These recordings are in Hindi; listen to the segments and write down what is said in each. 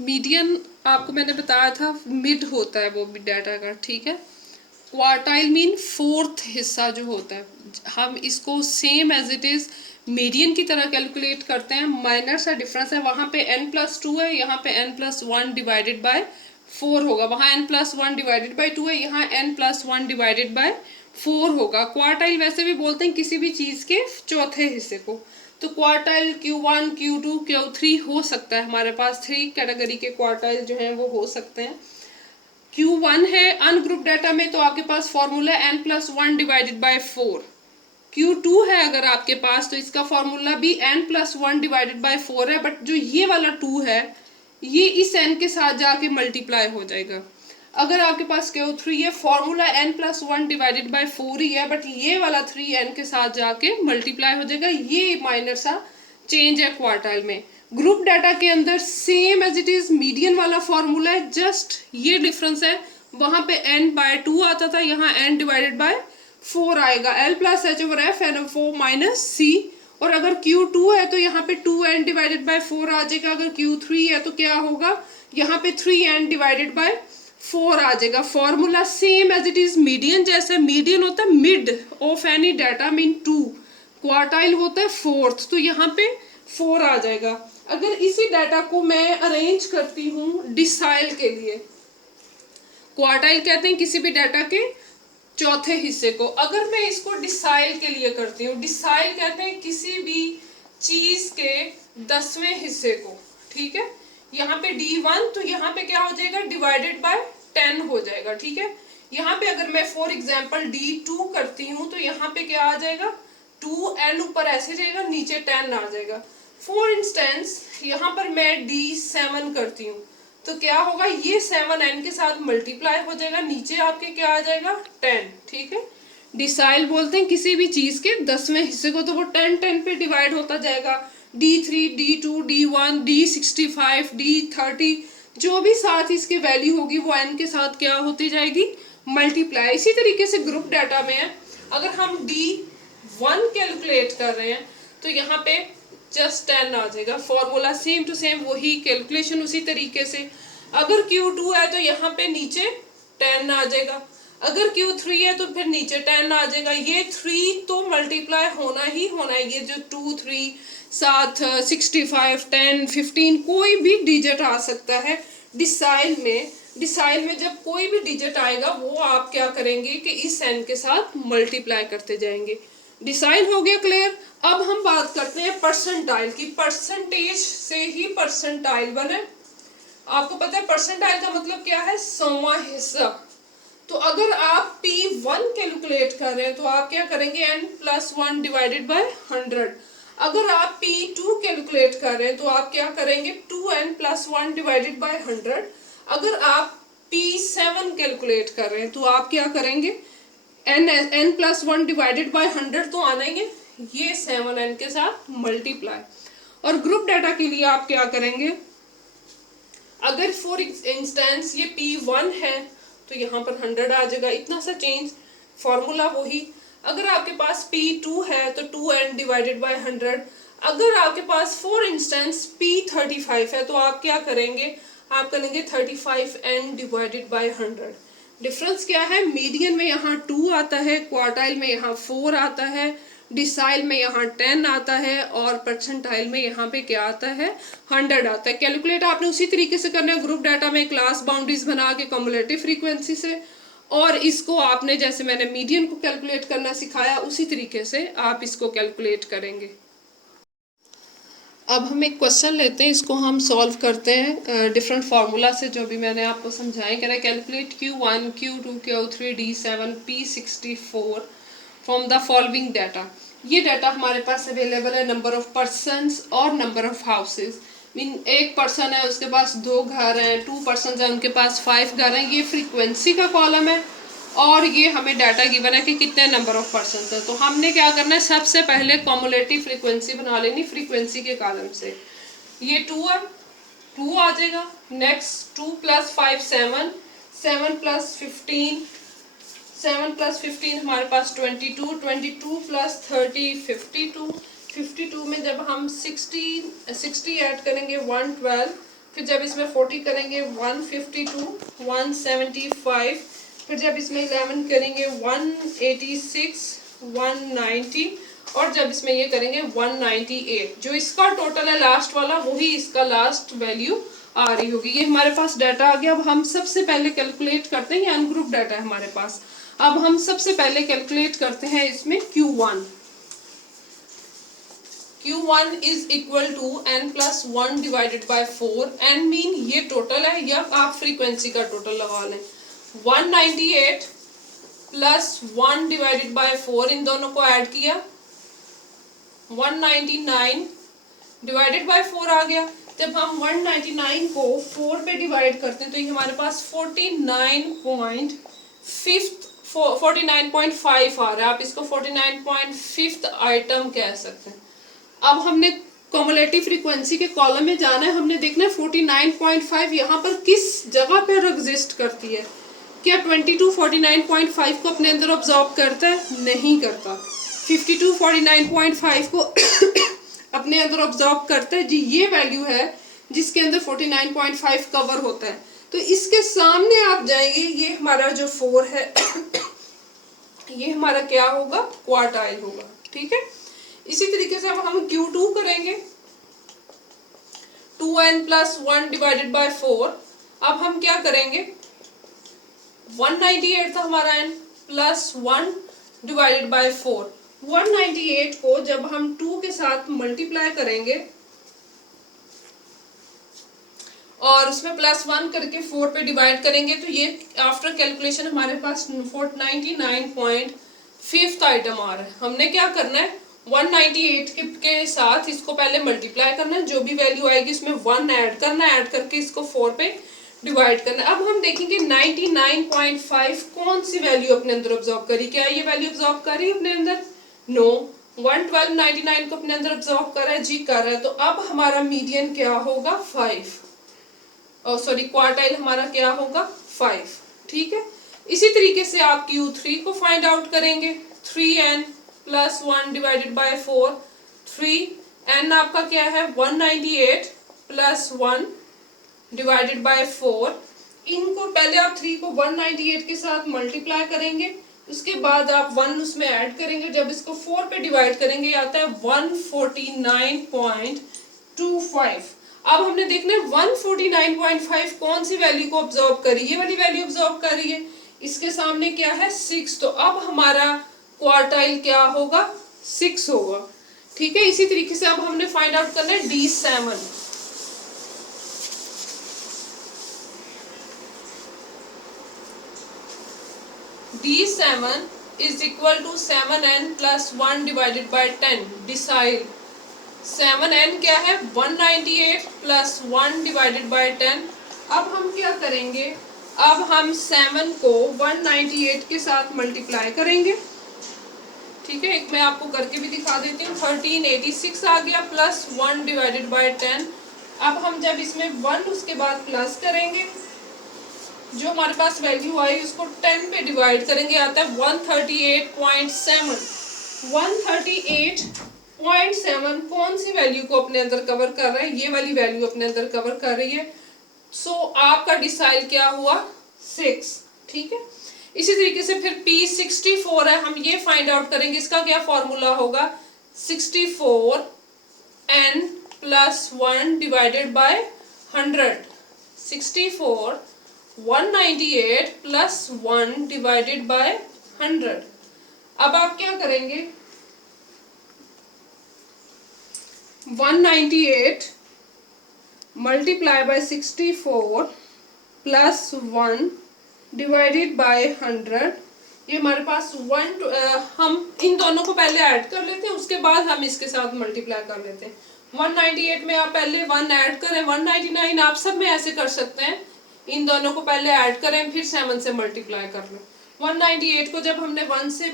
मीडियन आपको मैंने बताया था मिड होता है वो भी डाटा का, ठीक है। क्वार्टाइल मीन फोर्थ हिस्सा जो होता है, हम इसको same as it is median की तरह कैलकुलेट करते हैं। माइनर सा डिफरेंस है, वहाँ पे n+2 है, यहाँ पे n+1 डिवाइडेड बाय 4 होगा, वहाँ n+1 डिवाइडेड बाय 2 है, यहाँ n+1 डिवाइडेड बाय 4 होगा। क्वार्टाइल वैसे भी बोलते हैं किसी भी चीज़ के चौथे हिस्से को। तो क्वार्टाइल Q1 Q2 Q3 हो सकता है, हमारे पास 3 कैटेगरी के क्वार्टाइल जो हैं वो हो सकते हैं। Q1 है अनग्रुप डाटा में, तो आपके पास formula n+1 divided by 4। Q2 है अगर आपके पास, तो इसका फॉर्मूला भी n+1 डिवाइडेड बाय 4 है, बट जो ये वाला 2 है ये इस n के साथ जाके मल्टीप्लाई हो जाएगा। अगर आपके पास Q3 है, फॉर्मूला n+1 डिवाइडेड बाय 4 ही है, बट ये वाला 3n के साथ जाके मल्टीप्लाई हो जाएगा। ये माइनर सा चेंज है क्वार्टाइल में। ग्रुप डाटा के अंदर same as it is median वाला फॉर्मूला है, जस्ट ये डिफरेंस है, वहां पे n/2 आता था, यहाँ n डिवाइडेड बाय 4 आएगा। L+H/F NO4 minus C। और अगर Q2 है तो यहाँ पे 2n डिवाइडेड बाय 4 आ जाएगा। अगर Q3 है तो क्या होगा, यहाँ पे 3n डिवाइडेड बाय 4 आ जाएगा। Formula same as it is median जैसे, मीडियन होता है mid of any data mean 2, quartile होता है फोर्थ, तो यहाँ पे 4 आ जाएगा। अगर इसी डाटा को मैं अरेंज करती हूँ डिसाइल के लिए, क्वार्टाइल कहते हैं किसी भी डाटा के चौथे हिस्से को। अगर मैं इसको डिसाइल के लिए करती हूँ, डिसाइल कहते हैं किसी भी चीज के 10वें हिस्से को, ठीक है। यहाँ पे D1, तो यहाँ पे क्या हो जाएगा, डिवाइडेड बाय 10 हो जाएगा, ठीक है। यहाँ पे अगर मैं फॉर एग्जाम्पल D2 करती हूँ तो यहाँ पे क्या आ जाएगा, 2n ऊपर ऐसे रहेगा, नीचे 10 आ जाएगा। फॉर इंस्टेंस यहाँ पर मैं D7 करती हूँ तो क्या होगा, ये 7n के साथ मल्टीप्लाई हो जाएगा, नीचे आपके क्या आ जाएगा 10, ठीक है। डिसाइल बोलते हैं किसी भी चीज के 10वें हिस्से को, तो वो 10 पे डिवाइड होता जाएगा। D3 D2 D1 D65 D30 जो भी साथ इसके वैल्यू होगी वो n के साथ क्या होती जाएगी, मल्टीप्लाई। इसी तरीके से ग्रुप डाटा में है, अगर हम D1 कैलकुलेट कर रहे हैं तो यहाँ पे जस्ट 10 आ जाएगा। फॉर्मूला सेम टू सेम, वही कैलकुलेशन उसी तरीके से। अगर Q2 है तो यहाँ पे नीचे 10 आ जाएगा, अगर Q3 है तो फिर नीचे 10 आ जाएगा। ये 3 तो मल्टीप्लाई होना ही होना है, ये जो 2 3 साथ 65 10 15 कोई भी डिजिट आ सकता है डिसाइल में। डिसाइल में जब कोई भी डिजिट आएगा वो आप क्या करेंगे कि इस n के साथ मल्टीप्लाई करते जाएंगे। डिसाइल हो गया क्लियर। अब हम बात करते हैं परसेंटाइल की। परसेंटेज से ही परसेंटाइल बने। आपको पता है परसेंटाइल का मतलब क्या है, 100वां हिस्सा। तो अगर आप P1 कैलकुलेट कर रहे हैं तो आप क्या करेंगे, n+1 डिवाइडेड बाय 100। अगर आप P2 कैलकुलेट कर रहे हैं तो आप क्या करेंगे, 2n+1 डिवाइडेड बाय 100। अगर आप P7 कैलकुलेट कर रहे हैं तो आप क्या करेंगे, n+1 डिवाइडेड बाय 100 तो आना ही है, ये 7n के साथ मल्टीप्लाई। और ग्रुप डाटा के लिए आप क्या करेंगे, अगर फॉर इंस्टेंस ये P1 है तो यहाँ पर 100 आ जाएगा, इतना सा चेंज, फॉर्मूला वही। अगर आपके पास P2 है तो 2n डिवाइडेड बाय 100। अगर आपके पास फॉर इंस्टेंस P35 है तो आप क्या करेंगे, आप करेंगे 35n डिवाइडेड बाय 100। डिफरेंस क्या है, मीडियन में यहाँ 2 आता है, क्वार्टाइल में यहाँ 4 आता है, डिसाइल में यहाँ 10 आता है, और परसेंटाइल में यहाँ पे क्या आता है, 100 आता है। कैलकुलेट आपने उसी तरीके से करना है, ग्रुप डाटा में क्लास बाउंड्रीज बना के कम्युलेटिव फ्रीक्वेंसी से, और इसको आपने जैसे मैंने मीडियन को कैलकुलेट करना सिखाया उसी तरीके से आप इसको कैलकुलेट करेंगे। अब हम एक क्वेश्चन लेते हैं, इसको हम सॉल्व करते हैं डिफरेंट फार्मूला से, जो भी मैंने आपको समझाया। कह रहा है calculate Q1 Q2 Q3 D7 P64 from the following data. ये डाटा हमारे पास अवेलेबल है, नंबर ऑफ पर्सन्स और नंबर ऑफ हाउसेज। मीन एक पर्सन है उसके पास 2 घर हैं, 2 पर्सन है उनके पास 5 घर हैं। ये फ्रीक्वेंसी का कॉलम है और ये हमें डाटा गिवन है कि कितने नंबर ऑफ पर्सन है। तो हमने क्या करना है, सबसे पहले कॉमुलेटिव फ्रीक्वेंसी बना लेनी फ्रीक्वेंसी के कॉलम से। ये 2 है, 2 आ जाएगा। नेक्स्ट 2 + 5 7, 7 + 15, 7 + 15 हमारे पास 22, 22 + 30 52, 52 में जब हम 60 ऐड करेंगे 112, फिर जब इसमें 40 करेंगे 152, 175, फिर जब इसमें 11 करेंगे 186, 190, और जब इसमें ये करेंगे 198। जो इसका टोटल है लास्ट वाला, वही इसका लास्ट वैल्यू आ रही होगी। ये हमारे पास डाटा आ गया। अब हम सबसे पहले कैलकुलेट करते हैं, ये अनग्रुप डाटा है हमारे पास। अब हम सबसे पहले कैलकुलेट करते हैं इसमें Q1। Q1 is equal to n+1 divided by 4। n mean ये टोटल है, या आप फ्रीक्वेंसी का टोटल लगा लें। 198 प्लस 1 डिवाइडेड बाय 4, इन दोनों को ऐड किया 199 डिवाइडेड बाय 4 आ गया। जब हम 199 को 4 पे डिवाइड करते हैं तो ये हमारे पास 49.5 आ रहा है। आप इसको 49.5 आइटम कह सकते हैं। अब हमने कॉमुलेटिव फ्रीक्वेंसी के कॉलम में जाना है, हमने देखना है 49.5 यहाँ पर किस जगह पर एग्जिस्ट करती है। क्या 22 49.5 को अपने अंदर ऑब्जॉर्व करता है? नहीं करता। 52 49.5 को अपने अंदर ऑब्जॉर्व करता है जी। ये वैल्यू है जिसके अंदर 49.5 कवर होता है। तो इसके सामने आप जाएंगे, ये हमारा जो 4 है ये हमारा क्या होगा? क्वार्टाइल होगा। ठीक है। इसी तरीके से अब हम Q2 करेंगे 2n+1 डिवाइडेड बाय 4। अब हम क्या करेंगे, 198 था हमारा n प्लस 1 डिवाइडेड बाय 4। 198 को जब हम 2 के साथ मल्टीप्लाई करेंगे और उसमें +1 करके 4 पे डिवाइड करेंगे तो ये आफ्टर कैलकुलेशन हमारे पास 99.5 आइटम आ रहा है। हमने क्या करना है, 198 के साथ इसको पहले मल्टीप्लाई करना है, जो भी वैल्यू आएगी इसमें 1 ऐड करना है, ऐड करके इसको 4 पे डिवाइड करना है। अब हम देखेंगे 99.5 कौन सी वैल्यू अपने अंदर ऑब्जॉर्व करी। क्या ये वैल्यू ऑब्जॉर्व करी अपने अंदर? नो। 112 99 को अपने अंदर ऑब्जॉर्व कर रहा है जी, कर रहा है। तो अब हमारा मीडियन क्या होगा? 5। सॉरी, क्वार्टाइल हमारा क्या होगा? 5। ठीक है। इसी तरीके से आप Q3 को फाइंड आउट करेंगे। 3n+1 divided by 4। 3n आपका क्या है? 198 प्लस 1 डिवाइडेड बाय 4। इनको पहले आप 3 को 198 के साथ मल्टीप्लाई करेंगे, उसके बाद आप 1 उसमें ऐड करेंगे। जब इसको 4 पे डिवाइड करेंगे आता है 149.25। अब हमने देखना है 149.5 कौन सी वैल्यू को ऑब्जॉर्व करी, ये वाली वैल्यू ऑब्जॉर्व करी है। इसके सामने क्या है? 6। तो अब हमारा क्वार्टाइल क्या होगा? 6 होगा। ठीक है। इसी तरीके से अब हमने फाइंड आउट करना है D7। D7 is equal to 7n+1 divided by 10। Decide 7n क्या है? 198 प्लस 1 डिवाइडेड बाय 10। अब हम क्या करेंगे, अब हम 7 को 198 के साथ मल्टीप्लाई करेंगे। ठीक है। एक मैं आपको करके भी दिखा देती हूँ। 1386 आ गया प्लस 1 डिवाइडेड बाय 10। अब हम जब इसमें 1 उसके बाद प्लस करेंगे, जो हमारे पास वैल्यू आई उसको 10 पे डिवाइड करेंगे, आता है 138.7। 138.7 कौन सी वैल्यू को अपने अंदर कवर कर रहा है? ये वाली वैल्यू अपने अंदर कवर कर रही है। सो आपका डिसाइड क्या हुआ? 6। ठीक है। इसी तरीके से फिर P64 है, हम ये फाइंड आउट करेंगे। इसका क्या फॉर्मूला होगा? 64n+1 divided by 100। 64 198 plus 1 divided by 100। अब आप क्या करेंगे, 198 multiply by 64 plus 1 divided by 100। ये हमारे पास हम इन दोनों को पहले ऐड कर लेते हैं, उसके बाद हम इसके साथ मल्टीप्लाई कर लेते हैं। 198 में आप पहले 1 ऐड करें। 199 आप सब में ऐसे कर सकते हैं, इन दोनों को पहले ऐड करें फिर 7 से मल्टीप्लाई कर लें। 198 को जब हमने 1 से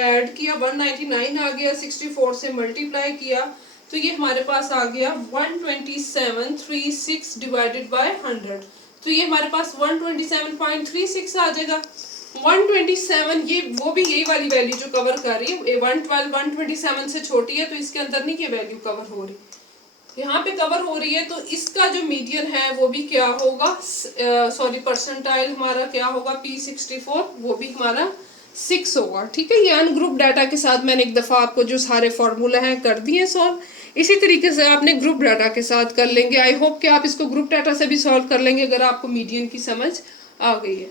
ऐड किया 199 आ गया, 64 से मल्टीप्लाई किया तो ये हमारे पास आ गया 12736 डिवाइडेड बाय 100। तो ये हमारे पास 127.36 आ जाएगा। 127 ये वो भी यही वाली वैल्यू जो कवर कर रही है। 112 127 से छोटी है तो इसके अंदर नहीं ये वैल्यू कवर हो रही। यहाँ पे कवर हो रही है, तो इसका जो मीडियन है वो भी क्या होगा, सॉरी परसेंटाइल हमारा क्या होगा P64, वो भी हमारा 6 होगा। ठीक है, ये अनग्रुप डाटा के साथ मैंने एक दफ़ा आपको जो सारे फॉर्मूला हैं कर दिए सॉल्व। इसी तरीके से आपने ग्रुप डाटा के साथ कर लेंगे। आई होप कि आप इसको ग्रुप डाटा से भी सॉल्व कर लेंगे अगर आपको मीडियन की समझ आ गई है।